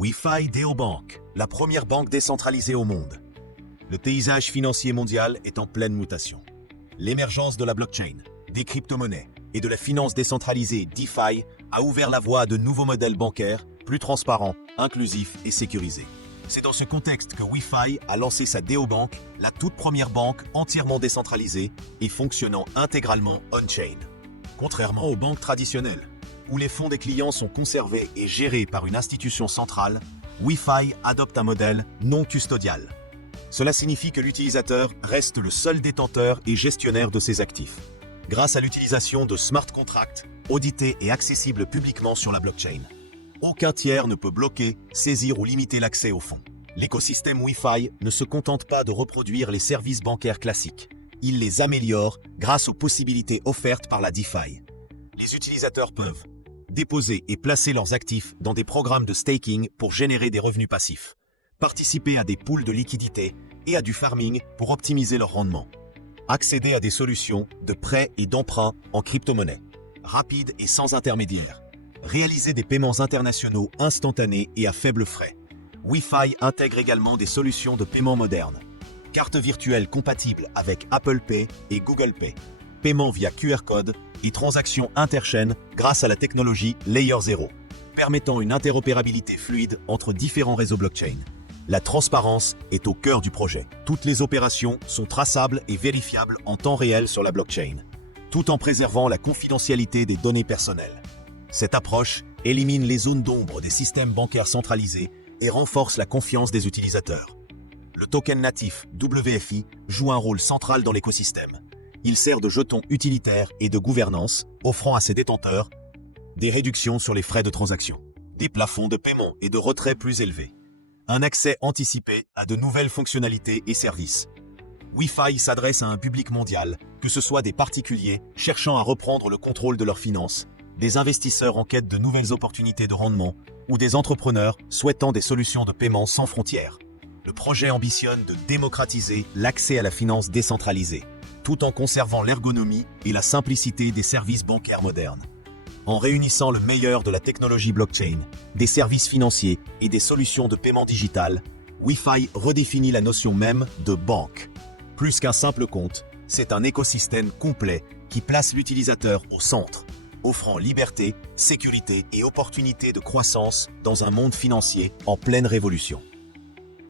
Wi-Fi Neobank, la première banque décentralisée au monde. Le paysage financier mondial est en pleine mutation. L'émergence de la blockchain, des crypto-monnaies et de la finance décentralisée DeFi a ouvert la voie à de nouveaux modèles bancaires plus transparents, inclusifs et sécurisés. C'est dans ce contexte que Wi-Fi a lancé sa Neobank, la toute première banque entièrement décentralisée et fonctionnant intégralement on-chain. Contrairement aux banques traditionnelles, où les fonds des clients sont conservés et gérés par une institution centrale, Wi-Fi adopte un modèle non custodial. Cela signifie que l'utilisateur reste le seul détenteur et gestionnaire de ses actifs, grâce à l'utilisation de smart contracts audités et accessibles publiquement sur la blockchain. Aucun tiers ne peut bloquer, saisir ou limiter l'accès aux fonds. L'écosystème Wi-Fi ne se contente pas de reproduire les services bancaires classiques. Il les améliore grâce aux possibilités offertes par la DeFi. Les utilisateurs peuvent déposer et placer leurs actifs dans des programmes de staking pour générer des revenus passifs, participer à des pools de liquidités et à du farming pour optimiser leur rendement, accéder à des solutions de prêts et d'emprunts en crypto-monnaie, rapides et sans intermédiaire, réaliser des paiements internationaux instantanés et à faibles frais. Wi-Fi intègre également des solutions de paiement modernes, cartes virtuelles compatibles avec Apple Pay et Google Pay, paiement via QR code et transactions interchaînes grâce à la technologie Layer 0, permettant une interopérabilité fluide entre différents réseaux blockchain. La transparence est au cœur du projet. Toutes les opérations sont traçables et vérifiables en temps réel sur la blockchain, tout en préservant la confidentialité des données personnelles. Cette approche élimine les zones d'ombre des systèmes bancaires centralisés et renforce la confiance des utilisateurs. Le token natif WFI joue un rôle central dans l'écosystème. Il sert de jeton utilitaire et de gouvernance, offrant à ses détenteurs des réductions sur les frais de transaction, des plafonds de paiement et de retrait plus élevés, un accès anticipé à de nouvelles fonctionnalités et services. Wi-Fi s'adresse à un public mondial, que ce soit des particuliers cherchant à reprendre le contrôle de leurs finances, des investisseurs en quête de nouvelles opportunités de rendement ou des entrepreneurs souhaitant des solutions de paiement sans frontières. Le projet ambitionne de démocratiser l'accès à la finance décentralisée, tout en conservant l'ergonomie et la simplicité des services bancaires modernes. En réunissant le meilleur de la technologie blockchain, des services financiers et des solutions de paiement digital, Wi-Fi redéfinit la notion même de banque. Plus qu'un simple compte, c'est un écosystème complet qui place l'utilisateur au centre, offrant liberté, sécurité et opportunités de croissance dans un monde financier en pleine révolution.